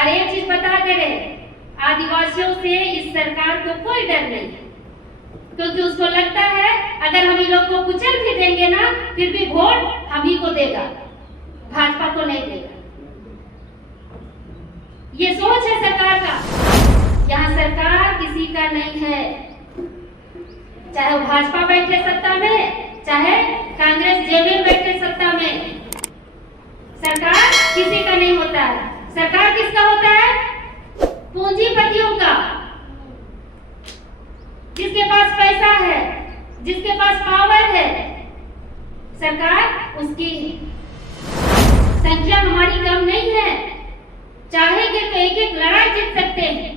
और एक चीज बता दे रहे, आदिवासियों से इस सरकार को कोई डर नहीं, क्योंकि उसको लगता है अगर हम इन लोग को कुचल भी देंगे ना, फिर भी वोट हम ही को देगा, भाजपा को नहीं देगा। ये सोच है सरकार का। यहाँ सरकार किसी का नहीं है, चाहे वो भाजपा बैठे सत्ता में, चाहे कांग्रेस जेबी बैठे सत्ता में, सरकार किसी का नहीं होता है। सरकार किसका होता है? पूंजीपतियों का, जिसके पास पैसा है, जिसके पास पावर है, सरकार उसकी संख्या हमारी कम नहीं है। चाहेंगे तो एक एक लड़ाई जीत सकते हैं,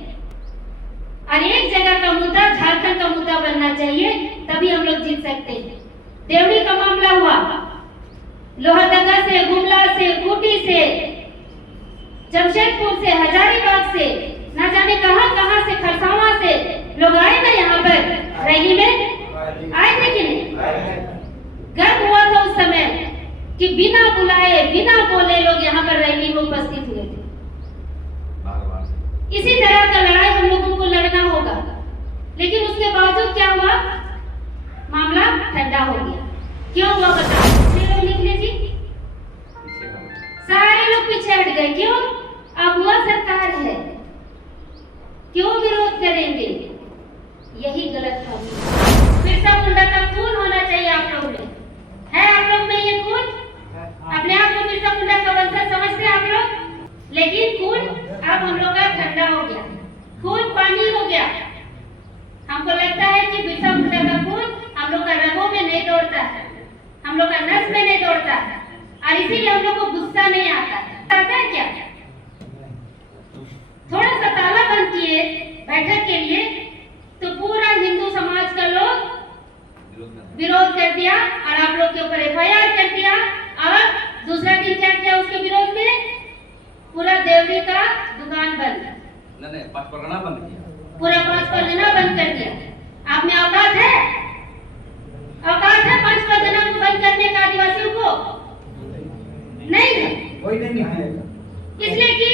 और एक जगह का मुद्दा झारखंड का मुद्दा बनना चाहिए, तभी हम लोग जीत सकते हैं। देवरी का मामला हुआ, लोहरदगा से, गुमला से, खूंटी से, जमशेदपुर से, हजारीबाग से, ना जाने कहां से, खरसावां से लोग आए ना यहाँ पर रैली में, आए थे कि नहीं? गर्व हुआ था उस समय कि बिना बुलाए, बिना बोले लोग यहाँ पर रैली में उपस्थित हुए थे। इसी तरह का लड़ाई हम लोगों को लड़ना होगा, लेकिन उसके बावजूद क्या हुआ? मामला ठंडा हो गया। क्यों हुआ बताओ? लोग निकले जी, सारे लोग पीछे हट गए। क्यों? अब वह सरकार है, क्यों विरोध करेंगे? यही गलत फहमी। बिरसा मुंडा का खून होना चाहिए आप लोग में, है आप लोग में ये खून? अपने आप को बिरसा मुंडा का वंशज समझते हैं आप लोग, लेकिन खून अब हम लोग का ठंडा हो गया, खून पानी हो गया। हमको लगता है कि बिरसा मुंडा का खून हम लोग का रगों में नहीं दौड़ता है, हम लोग का नस में नहीं दौड़ता है, और इसीलिए हम लोग को गुस्सा नहीं आता है क्या? थोड़ा सा ताला बंद किए बैठक के लिए तो पूरा हिंदू समाज का लोग विरोध कर दिया, और आप लोग के ऊपर FIR कर दिया, और दूसरा दिन क्या किया उसके विरोध में? पूरा देवरी का दुकान बंद, नहीं पाँच परगना बंद किया, पूरा 5 परगना बंद कर दिया। आप में औकात है? औकात है 5 परगना को बंद करने का आदिवासियों को? नहीं है, कोई नहीं है, इसलिए कि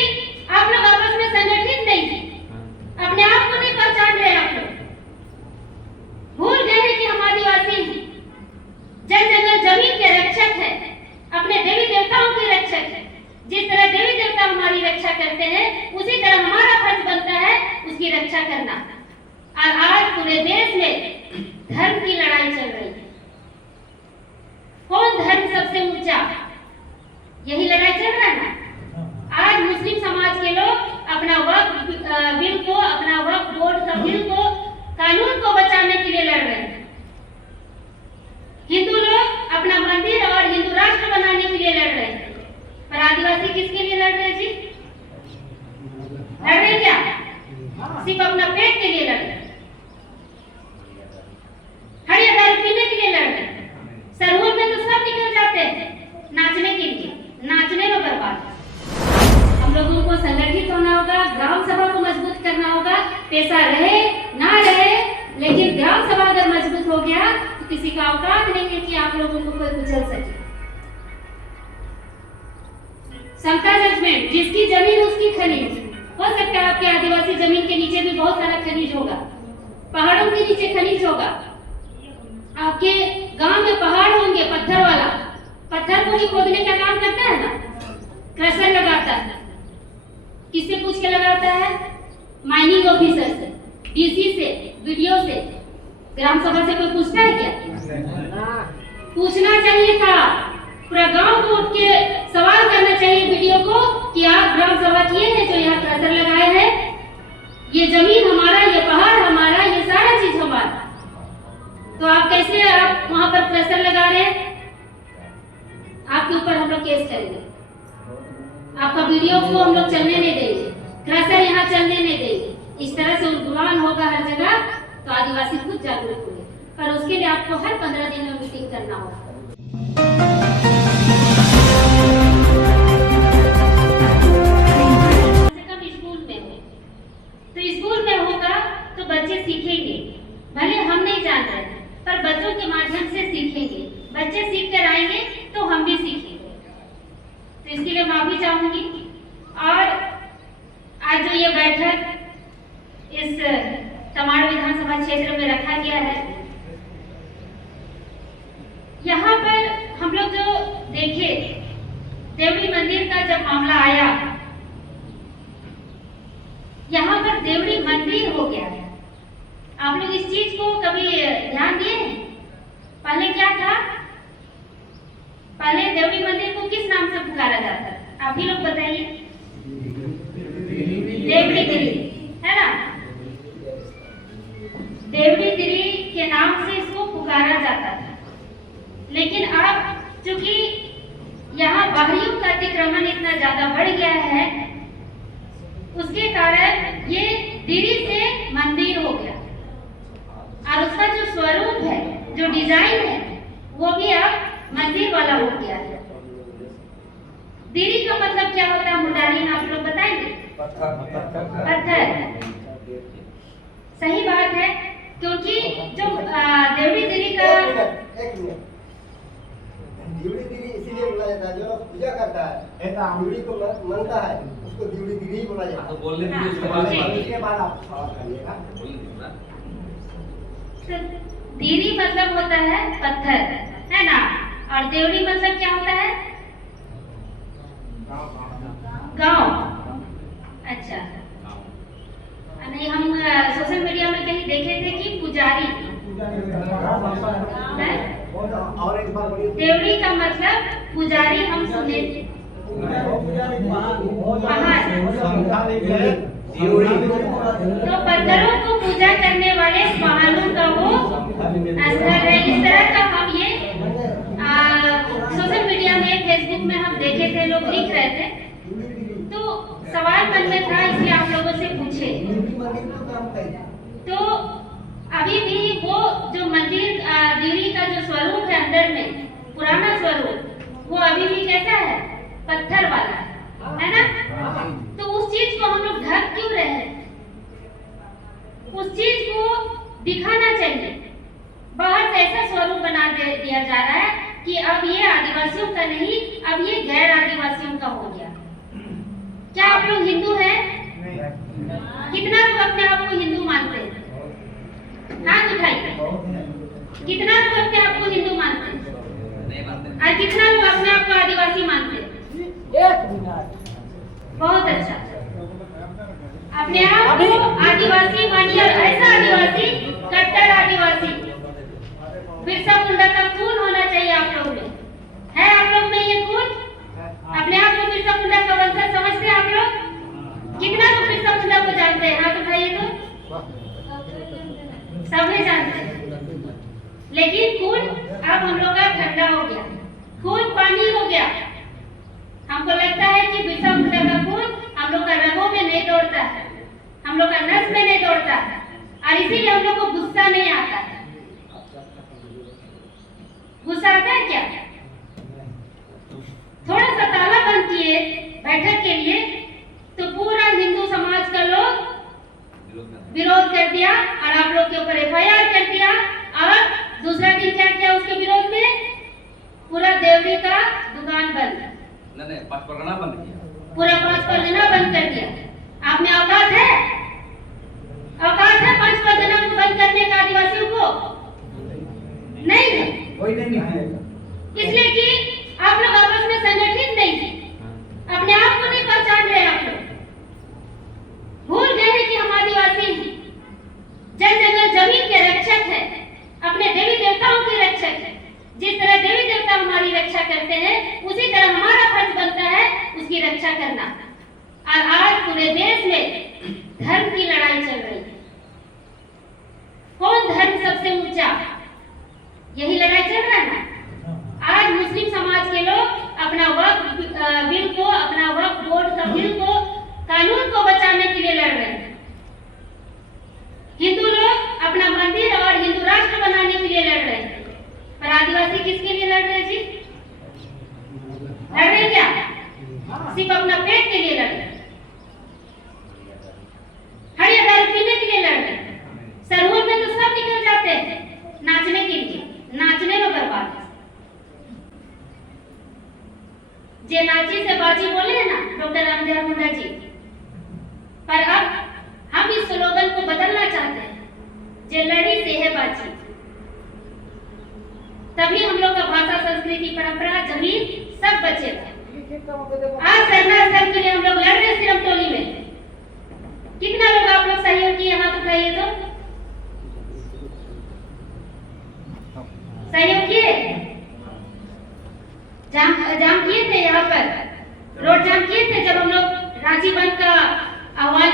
आप लोग आपस में संगठित नहीं है, अपने आप को नहीं पहचान रहे। आप लोग भूल गए हैं कि हम आदिवासी हैं, जन जंगल जमीन के रक्षक है, अपने देवी देवताओं के रक्षक है। जिस तरह देवी देवता हमारी रक्षा करते हैं, उसी तरह हमारा फर्ज बनता है उसकी रक्षा करना। और आज पूरे देश में धर्म की लड़ाई चल रही है, कौन धर्म सबसे ऊंचा, यही लड़ाई चल रहा है ना। आज मुस्लिम समाज के लोग अपना वक्फ बिल को, अपना वक्फ बोर्ड का बिल को, कानून को बचाने के लिए लड़ रहे हैं। हिंदू लोग अपना मंदिर और हिंदू राष्ट्र बनाने के लिए लड़ रहे हैं, पर आदिवासी किसके लिए लड़ रहे जी? लड़ रहे क्या? सिर्फ अपना पेट के लिए लड़ रहे, हड़िया दारू पीने के लिए लड़ रहे। सरहुल में तो सब निकल जाते हैं नाचने के लिए, नाचने में बर्बाद। हम लोगों को संगठित होना होगा, ग्राम सभा को मजबूत करना होगा। पैसा रहे ना रहे, लेकिन ग्राम सभा अगर मजबूत हो गया तो किसी का औकात नहीं है कि आप लोगों को कोई कुचल सके। समता जजमेंट, जिसकी जमीन उसकी खनिज। हो सकता है आपके आदिवासी जमीन के नीचे भी बहुत सारा खनिज होगा, पहाड़ों के नीचे खनिज होगा। आपके गांव में पहाड़ होंगे पत्थर वाला, पत्थर को भी खोदने का काम करता है ना, क्रशर लगाता है। किससे पूछ के लगाता है? माइनिंग ऑफिसर से, DC से, BDO से। ग्राम सभा से कोई पूछता है क्या? पूछना चाहिए था। पूरा गांव को उठ के सवाल करना चाहिए BDO को कि आप ग्राम सभा किए हैं जो यहाँ क्रशर लगाए हैं, ये जमीन हमारा, ये पहाड़ हमारा, ये सारा चीज हमारा, तो आप कैसे आप वहां पर क्रशर लगा रहे हैं? आपके ऊपर हम लोग केस करेंगे, आपका BDO को हम लोग चलने नहीं देंगे, क्रशर यहाँ चलने नहीं देंगे। इस तरह से उद्गुलान होगा हर जगह, तो आदिवासी खुद जागरूक होंगे, पर उसके लिए आपको हर 15 दिन में मीटिंग करना होगा। तो स्कूल में होगा तो बच्चे सीखेंगे, भले हम नहीं जान रहे, पर बच्चों के माध्यम से सीखेंगे। बच्चे सीख कर आएंगे तो हम भी सीखेंगे। तो इसके लिए माफी चाहूंगी। और ये बैठक इस तमाड़ विधानसभा क्षेत्र में रखा गया है। यहाँ पर हम लोग जो देखे, देवड़ी मंदिर का जब मामला आया, यहाँ पर देवड़ी मंदिर हो गया है। आप लोग इस चीज को कभी ध्यान दिए? पहले क्या था? पहले देवड़ी मंदिर को किस नाम से पुकारा जाता था? आप ही लोग बताइए। देवड़ी गिरी, है ना? देवड़ी गिरी के नाम से इसको पुकारा जाता था। लेकिन अब चूंकि यहाँ बाहरियों का अतिक्रमण इतना ज्यादा बढ़ गया है, उसके कारण ये दिरी से मंदिर हो गया और उसका जो स्वरूप है, जो डिजाइन है, वो भी अब मंदिर वाला हो गया है। दिरी का मतलब क्या होता है मुंडारी में, आप लोग बताएंगे? पत्थर। सही बात है, क्योंकि जो देवड़ी दिरी का दिवड़ी दिरी इसीलिए बोला जाता है, जो पूजा करता है दिवड़ी को मानता है, उसको दिवड़ी दिरी बोला जाता है। तो बोलने के लिए उसके उसके बाद आप सवाल करिएगा। दिरी मतलब होता है पत्थर, है ना? और देवड़ी मतलब क्या होता है? गांव। अच्छा, नहीं, हम सोशल मीडिया में कहीं देखे थे कि पुजारी है? और एक बार बोलिए। देवड़ी का मतलब पुजारी हम सुने थे। तो पत्थरों को पूजा करने वाले महानों का वो स्थल है। इस तरह का हम ये सोशल मीडिया में, फेसबुक में हम देखे थे, लोग लिख रहे थे, तो सवाल मन में था, इसलिए आप लोगों से पूछे। तो अभी भी वो जो मंदिर देवी का जो स्वरूप है अंदर में, पुराना स्वरूप, वो अभी भी कैसा है? पत्थर वाला है ना? तो उस चीज को हम लोग ढक क्यों रहे हैं? उस चीज को दिखाना चाहिए। बाहर से ऐसा स्वरूप बना दिया जा रहा है कि अब ये आदिवासियों का नहीं, अब ये गैर आदिवासियों का हो गया। क्या आप लोग हिंदू हैं? कितना लोग अपने आप को हिंदू मानते हैं? हाथ उठाइए। कितना लोग अपने आप को हिंदू मानते हैं? नहीं मानते। और कितना लोग अपने आप को आदिवासी मानते हैं? बहुत अच्छा। अपने आप को आदिवासी मानिए, और ऐसा आदिवासी, कट्टर आदिवासी। बिरसा मुंडा का खून होना चाहिए आप लोग में। है आप लोग में ये खून? अपने आप को बिरसा मुंडा का वंशज समझते हैं आप लोग? कितना लोग बिरसा मुंडा को जानते हैं? हाथ उठाइए तो। सभी जानते हैं। लेकिन खून अब हम लोग का ठंडा हो गया, खून पानी हो गया। हमको लगता है कि बिरसा मुंडा का खून हम लोग का रगों में नहीं दौड़ता है, हम लोग का नस में नहीं दौड़ता है, और इसीलिए हम लोग को गुस्सा नहीं आता है। गुस्सा आता है क्या? थोड़ा सा ताला बंद किए बैठक के लिए, तो पूरा हिंदू समाज का लोग विरोध कर दिया और आप लोग के ऊपर FIR कर दिया। और दूसरा दिन क्या किया उसके विरोध में? पूरा देवड़ी का दुकान बंद, नहीं, पाँच परगना बंद किया। पूरा 5 परगना बंद कर दिया। आप में औकात है? औकात है 5 परगना को बंद करने का आदिवासियों को? नहीं है। कोई नहीं है। इसलिए कि आप लोग आपस में संगठित नहीं है, अपने आप को नहीं पहचान रहे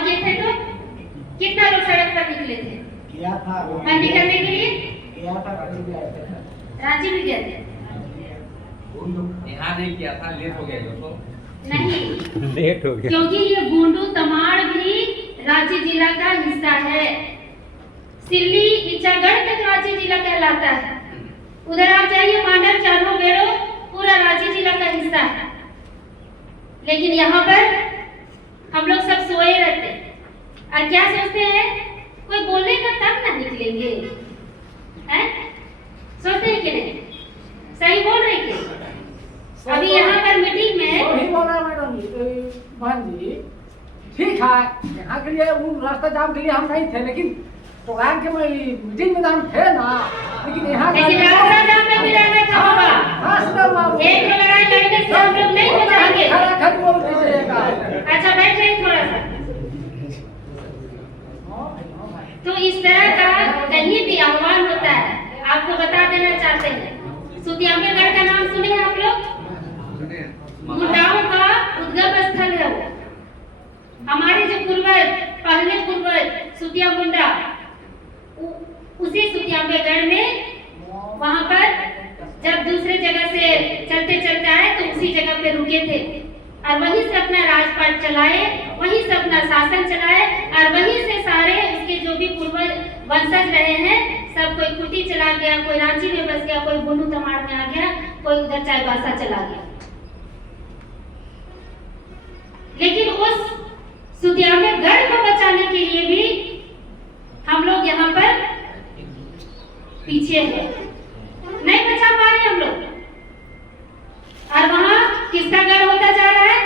किए थे तो कितना लोग सड़क पर निकले थे किया था मंडी करने के लिए? किया था कभी भी आए थे रांची भी गए थे? यहाँ नहीं किया था, लेट हो गया दोस्तों। नहीं, लेट हो गया क्योंकि ये बूंदू तमाड़ भी रांची जिला का हिस्सा है। सिल्ली इचागढ़ तक रांची जिला कहलाता है। उधर आप जाइए, मांडर, चारो, बेरो, पूरा रांची जिला का हिस्सा है। लेकिन यहाँ पर हम लोग सब सोए रहते और क्या सोचते हैं, कोई बोलेगा तब ना निकलेंगे, हैं? सोचते हैं कि नहीं? सही बोल रहे कि? अभी यहाँ पर मीटिंग में वही बोला मैडम जी, बहन जी, ठीक है, यहाँ के लिए वो रास्ता जाम के लिए हम नहीं थे, लेकिन प्रोग्राम के मीटिंग में हम थे ना, लेकिन यहाँ लेकिन रास्ता जाम में भी रहना था बाबा। एक लड़ाई लड़ने से हम लोग नहीं हो जाएंगे। खड़ बोल दीजिएगा। अच्छा बैठ जाइए थोड़ा सा। तो इस तरह का कहीं भी आह्वान होता है, आपको बता देना चाहते हैं। सुतियामेगढ़ का नाम सुने हैं आप लोग? मुंडाओं का उद्गम स्थल है वो। हमारे जो पूर्वज, पहले पूर्वज सुतिया मुंडा, उसी सुतियामेगढ़ में वहां पर जब दूसरे जगह से चलते चलते आए तो उसी जगह पे रुके थे और वहीं से अपना राजपाट चलाए, वहीं से अपना शासन चलाए और वहीं से सारे उसके जो भी पूर्वज वंशज रहे हैं, सब कोई कुटी चला गया, कोई रांची में बस गया, कोई बूंदू तमाड़ में आ गया, कोई उधर चाईबासा चला गया। लेकिन उस सुतियामेगढ़ को बचाने के लिए भी हम लोग यहाँ पर पीछे हैं, नहीं बचा पा रहे हम लोग। और वहां किसका गढ़ होता जा रहा है?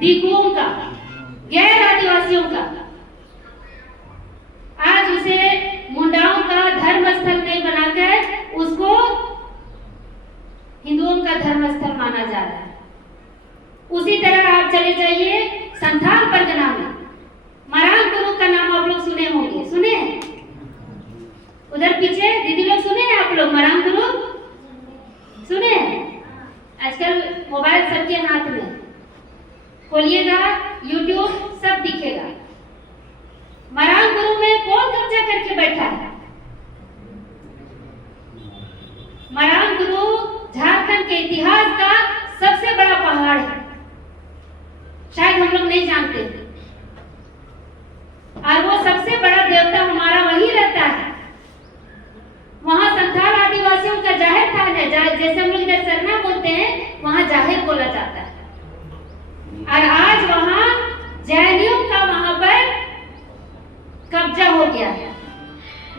दिकुओं का, गैर आदिवासियों का। आज उसे मुंडाओं का धर्म स्थल नहीं बनाकर उसको हिंदुओं का धर्म स्थल माना जा रहा है। उसी तरह आप चले जाइए संथाल परगना में, मरान गुरु का नाम आप लोग सुने होंगे, सुने हैं? उधर पीछे दीदी लोग सुने हैं आप लोग? मरान गुरु सुने हैं? आजकल मोबाइल सबके हाथ में, खोलिएगा यूट्यूब, सब दिखेगा। मरान गुरु में कौन कब्जा करके बैठा है? मरान गुरु झारखंड के इतिहास का सबसे बड़ा पहाड़ है, शायद हम लोग नहीं जानते। और वो सबसे बड़ा देवता हमारा वही रहता है। वहां संथाल आदिवासियों का जाहिर स्थान है, जैसे हम लोग इधर सरना बोलते हैं, वहां जाहिर बोला जाता है। और आज वहां जैनियों का वहां पर कब्जा हो गया है।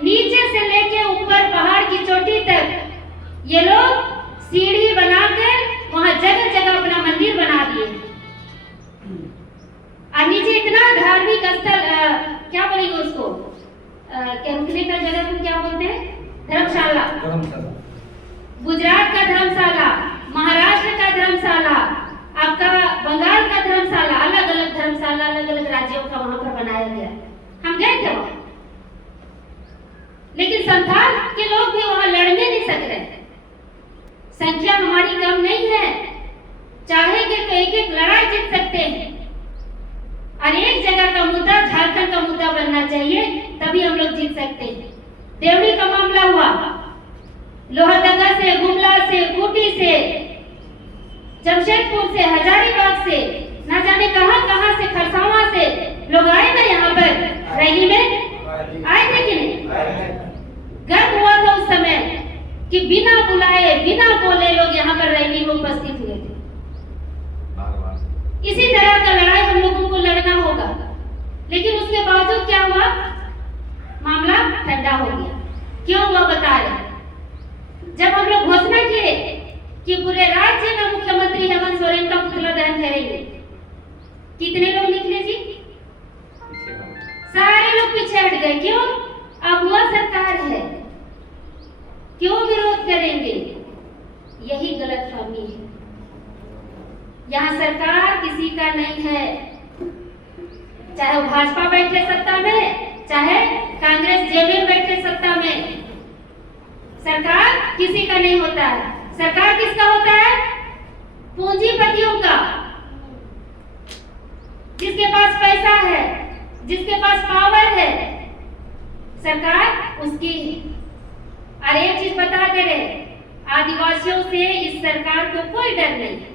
नीचे से लेके ऊपर पहाड़ की चोटी तक ये लोग सीढ़ी बनाकर वहां जगह जगह अपना मंदिर बना दिए। और नीचे इतना धार्मिक स्थल, क्या बोलेंगे उसको, क्या रुकने का जगह को क्या बोलते हैं? धर्मशाला। गुजरात का धर्मशाला, महाराष्ट्र का धर्मशाला, आपका बंगाल का धर्मशाला, अलग अलग धर्मशाला अलग अलग राज्यों का वहां पर बनाया गया। हम गए थे वहां, लेकिन संथाल के लोग भी वहां लड़ने नहीं सक रहे। संख्या हमारी कम नहीं है, चाहेंगे तो एक एक लड़ाई जीत सकते हैं। और एक जगह का मुद्दा झारखंड का मुद्दा बनना चाहिए, तभी हम लोग जीत सकते हैं। देवड़ी का मामला हुआ, लोहरदगा से, गुमला से, खूंटी से, जमशेदपुर से, हजारीबाग से, ना जाने कहां से, खरसावां से लोग आए ना यहाँ पर रैली में, आए थे कि नहीं? गर्व हुआ था उस समय कि बिना बुलाए, बिना बोले लोग यहाँ पर रैली में उपस्थित हुए थे। इसी तरह का लड़ाई हम लोगों को लड़ना होगा। लेकिन उसके बावजूद क्या हुआ? मामला ठंडा हो गया। क्यों हुआ बता रहे। जब हम लोग घोषणा किए कि पूरे राज्य में मुख्यमंत्री हेमंत सोरेन का पुतला दहन करेंगे, कितने लोग निकले जी? सारे लोग पीछे हट गए। क्यों? अब वह सरकार है, क्यों विरोध करेंगे? यही गलतफहमी है। यहाँ सरकार किसी का नहीं है, चाहे वो भाजपा बैठे सत्ता में, चाहे कांग्रेस जेबीएम बैठे सत्ता में, सरकार किसी का नहीं होता है। सरकार किसका होता है? पूंजीपतियों का। जिसके पास पैसा है, जिसके पास पावर है, सरकार उसकी और एक चीज बता दे रहे, आदिवासियों से इस सरकार को कोई डर नहीं है,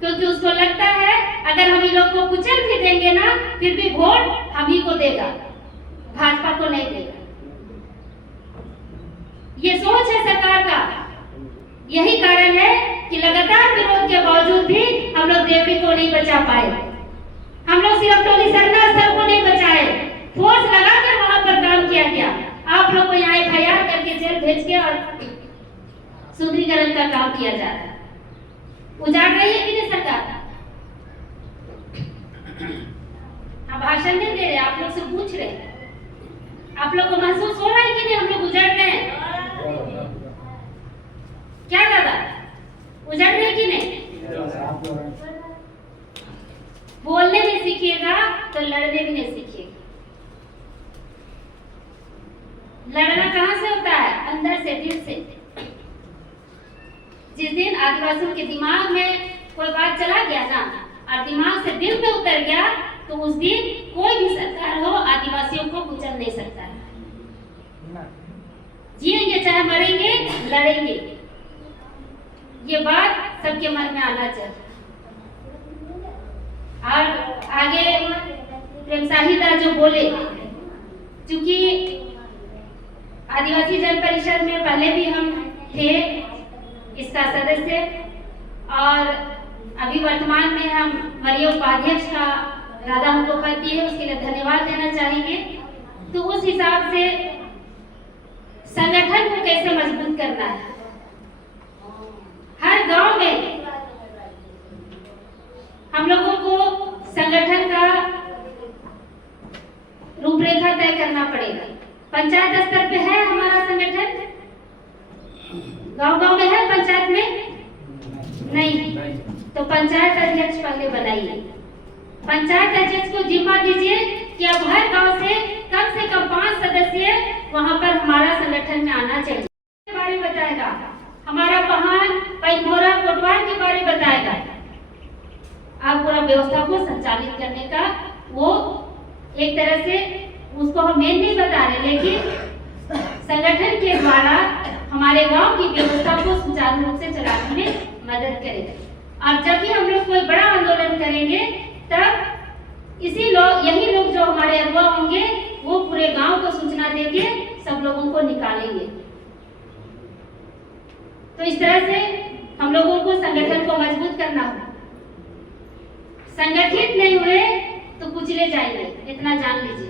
क्योंकि उसको लगता है अगर हम इन लोग को कुचल भी देंगे ना, फिर भी वोट हम ही को देगा, भाजपा को नहीं देगा। ये सोच है सरकार का। यही कारण है कि लगातार विरोध के बावजूद भी हम लोग देवी को नहीं बचा पाए। हम लोग सिर्फ टोली सरना सर को नहीं बचाए, फोर्स लगाकर वहां पर काम किया गया। आप लोग को यहाँ FIR करके जेल भेज के और सुदृढ़ीकरण का काम किया जा रहा है। उजाड़ रही है कि नहीं सरकार? हम भाषण नहीं दे रहे, आप लोग से पूछ रहे हैं। आप लोग को महसूस हो रहा है कि नहीं हम लोग उजाड़ रहे हैं? क्या दादा, उजाड़ रहे कि नहीं? बोलने नहीं सीखिएगा तो लड़ने भी नहीं सीखिएगा। लड़ना कहाँ से होता है? अंदर से, दिल से। जिस दिन आदिवासियों के दिमाग में कोई बात चला गया ना और दिमाग से दिल में उतर गया, तो उस दिन कोई भी सरकार हो आदिवासियों को कुचल नहीं सकता है। जिएंगे चाहे मरेंगे, लड़ेंगे। ये बात सबके मन में आना चाहिए। और आगे प्रेम साहिदा जो बोले, क्योंकि आदिवासी जन परिषद में पहले भी हम थे इसका सदस्य, और अभी वर्तमान में हम वरीय उपाध्यक्ष का दादा हमको पद दिए, उसके लिए धन्यवाद देना चाहेंगे। तो उस हिसाब से संगठन को कैसे मजबूत करना है, हर गांव में हम लोगों को संगठन का रूपरेखा तय करना पड़ेगा। पंचायत स्तर पे है हमारा संगठन, गांव-गांव में है, पंचायत में नहीं, तो पंचायत अध्यक्ष पहले बनाइए। पंचायत अध्यक्ष को जिम्मा दीजिए कि अब हर गांव से कम 5 सदस्य वहां पर हमारा संगठन में आना चाहिए। के बारे में बताएगा, हमारा पहान पैघोरा कोटवार के बारे में बताएगा। आप पूरा व्यवस्था को संचालित करने का, वो एक तरह से उसको हम मेन नहीं बता रहे, लेकिन संगठन के द्वारा हमारे गांव की व्यवस्था को सुचारू रूप से चलाने में मदद करेगा। और जब भी हम लोग कोई बड़ा आंदोलन करेंगे, तब यही लोग जो हमारे अगुवा होंगे, वो पूरे गांव को सूचना देके सब लोगों को निकालेंगे। तो इस तरह से हम लोगों को संगठन को मजबूत करना होगा। संगठित नहीं हुए तो कुचले जाएंगे, इतना जान लीजिए।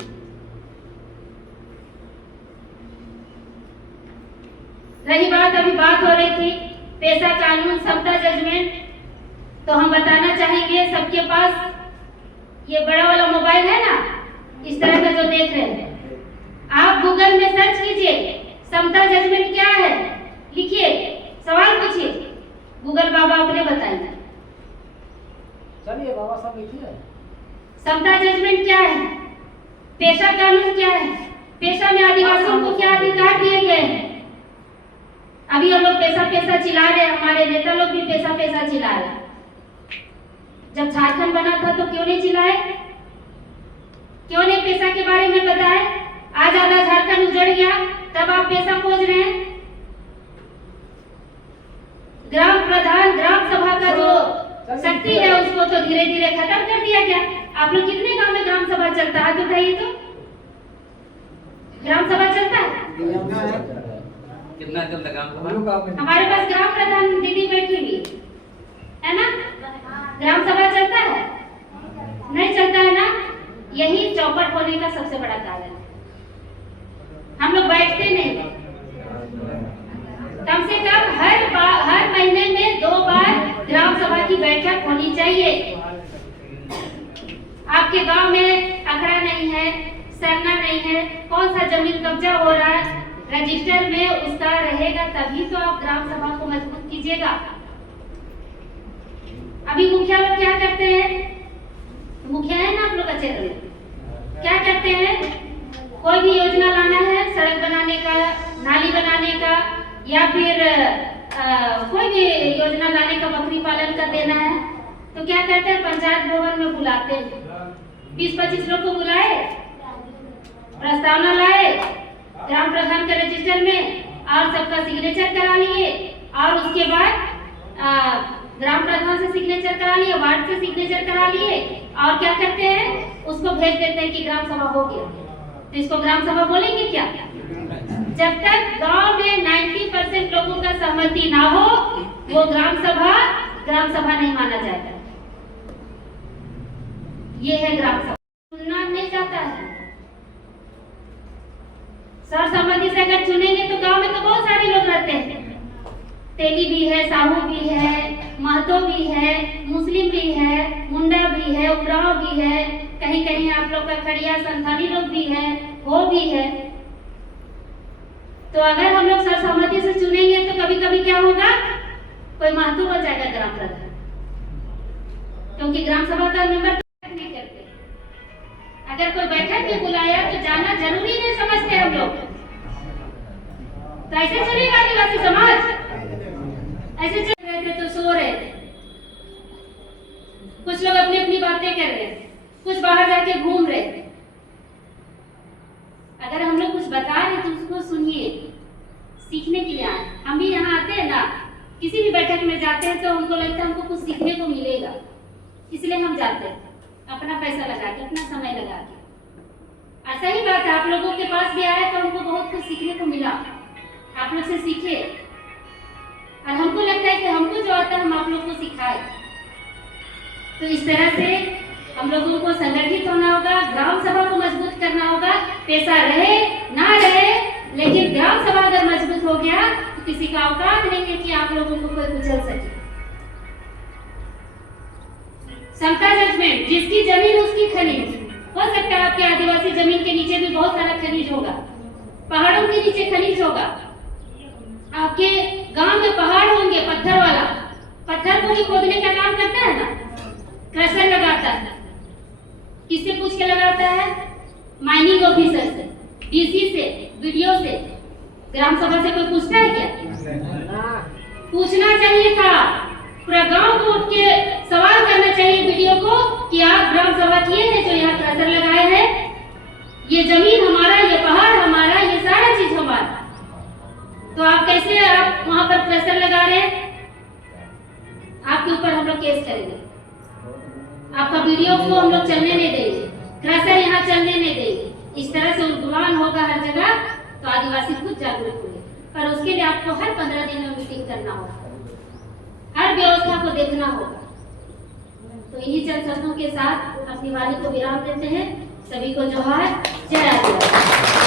रही बात, अभी बात हो रही थी पेशा कानून, समता जजमेंट, तो हम बताना चाहेंगे सबके पास ये बड़ा वाला मोबाइल है ना, इस तरह का जो देख रहे हैं, आप गूगल में सर्च कीजिए समता जजमेंट क्या है, लिखिए, सवाल पूछिए, गूगल बाबा अपने बताएंगे। चलिए बाबा सब लिखिए। समता जजमेंट क्या है, पेशा कानून क्या है, पेशा में आदिवासियों को क्या अधिकार दिए गए हैं। अभी हम लोग पैसा चिल्ला रहे हैं, हमारे नेता लोग भी पैसा चिल्ला रहे हैं। जब झारखंड बना था तो क्यों नहीं चिल्लाए, क्यों नहीं पैसा के बारे में बताए? आज आधा झारखंड उजड़ गया, तब आप पैसा खोज रहे हैं। ग्राम प्रधान, ग्राम सभा का जो शक्ति है उसको तो धीरे धीरे खत्म कर दिया गया। आप लोग कितने गांव में ग्राम सभा चलता है, बताइए तो? ग्राम सभा चलता है? कितना चलता ग्राम सभा? हमारे पास ग्राम प्रधान दीदी बैठी हुई है ना, ग्राम सभा चलता है? नहीं चलता है ना। यही चौपट होने का सबसे बड़ा कारण है। हम लोग बैठते नहीं, कम से कम हर महीने में 2 बार ग्राम सभा की बैठक होनी चाहिए। आपके गांव में अखड़ा नहीं है, सरना नहीं है, कौन सा जमीन कब्जा हो रहा है, रजिस्टर में उसका रहेगा, तभी तो आप ग्राम सभा को मजबूत कीजिएगा। अभी मुखिया लोग क्या करते हैं, मुखिया है ना आप लोग अच्छे रहे, क्या करते हैं, कोई भी योजना लाना है, सड़क बनाने का, नाली बनाने का, या फिर कोई भी योजना लाने का, बकरी पालन का देना है, तो क्या करते हैं, पंचायत भवन में बुलाते हैं, 20-25 लोग को बुलाए, प्रस्तावना लाए, ग्राम प्रधान के रजिस्टर में और सबका सिग्नेचर करा लिए, और उसके बाद ग्राम प्रधान से सिग्नेचर करा लिए, वार्ड से सिग्नेचर करा लिए, और क्या करते हैं, उसको भेज देते हैं कि ग्राम सभा हो गया। तो इसको ग्राम सभा बोलेंगे क्या? जब तक गांव में 90% लोगों का सहमति ना हो, वो ग्राम सभा नहीं माना जाएगा। ये है ग्राम सभा। चुनना नहीं जाता है, सर्वसम्मति से अगर चुनेंगे तो गांव में तो बहुत सारे लोग रहते हैं, तेली भी है, साहू भी है, महतो भी है, मुस्लिम भी है, मुंडा भी है, उरांव भी है, कहीं कहीं आप लोग का खड़िया संथाली लोग भी है, वो भी है। तो अगर हम लोग सर्वसम्मति से चुनेंगे तो कभी कभी क्या होगा, कोई महतो हो जाएगा ग्राम प्रधान, क्योंकि ग्राम सभा का मेंबर नहीं करते। अगर कोई बैठक में बुलाया तो जाना जरूरी नहीं समझते हम लोग। तो ऐसे चलेगा आदिवासी समाज? ऐसे चल रहे थे तो सो रहे थे, कुछ लोग अपनी अपनी बातें कर रहे थे, कुछ बाहर जाके घूम रहे थे। अगर हम लोग कुछ बता रहे तो उसको सुनिए, सीखने के लिए आए। हम भी यहाँ आते हैं ना, किसी भी बैठक में जाते हैं तो हमको लगता है हमको कुछ सीखने को मिलेगा, इसलिए हम जाते हैं अपना पैसा लगा के, अपना समय लगा के। ऐसा ही बात है, आप लोगों के पास भी आए तो हमको बहुत कुछ सीखने को मिला, आप लोग से सीखे, और हमको लगता है कि हमको जो आता है हम आप लोग को सिखाए। तो इस तरह से हम लोगों को संगठित होना होगा, ग्राम सभा को मजबूत करना होगा। पैसा रहे ना रहे, लेकिन ग्राम सभा अगर मजबूत हो गया तो किसी का औकात नहीं है कि आप लोगों को कोई कुचल सके। समता जजमेंट, जिसकी जमीन उसकी खनिज। हो सकता है आपके आदिवासी जमीन के नीचे भी बहुत सारा खनिज होगा, पहाड़ों के नीचे खनिज होगा, आपके गांव में पहाड़ होंगे पत्थर वाला, पत्थर को भी खोदने का काम करता है ना, क्रशर लगाता है। किससे पूछ के लगाता है? माइनिंग ऑफिसर से, डीसी से, वीडियो से। ग्राम सभा से कोई पूछता है क्या? पूछना चाहिए था। पूरा गांव को उठ के सवाल करना चाहिए वीडियो को कि आप ग्राम सभा किए हैं जो यहाँ क्रशर लगाए हैं, ये जमीन हमारा, ये पहाड़ हमारा, ये सारा चीज हमारा, तो आप कैसे आप वहां पर क्रशर लगा रहे हैं? आपके ऊपर हम लोग केस करेंगे, आपका वीडियो को हम लोग चलने नहीं देंगे, क्रशर यहाँ चलने नहीं देंगे। इस तरह से उद्गमान होगा हर जगह, तो आदिवासी खुद जागरूक होंगे। पर उसके लिए आपको हर 15 दिन में मीटिंग करना होगा, हर व्यवस्था को देखना होगा। तो इन्हीं चंद शब्दों के साथ अपनी वाणी को विराम देते हैं। सभी को जोहार, जय आदिवासी।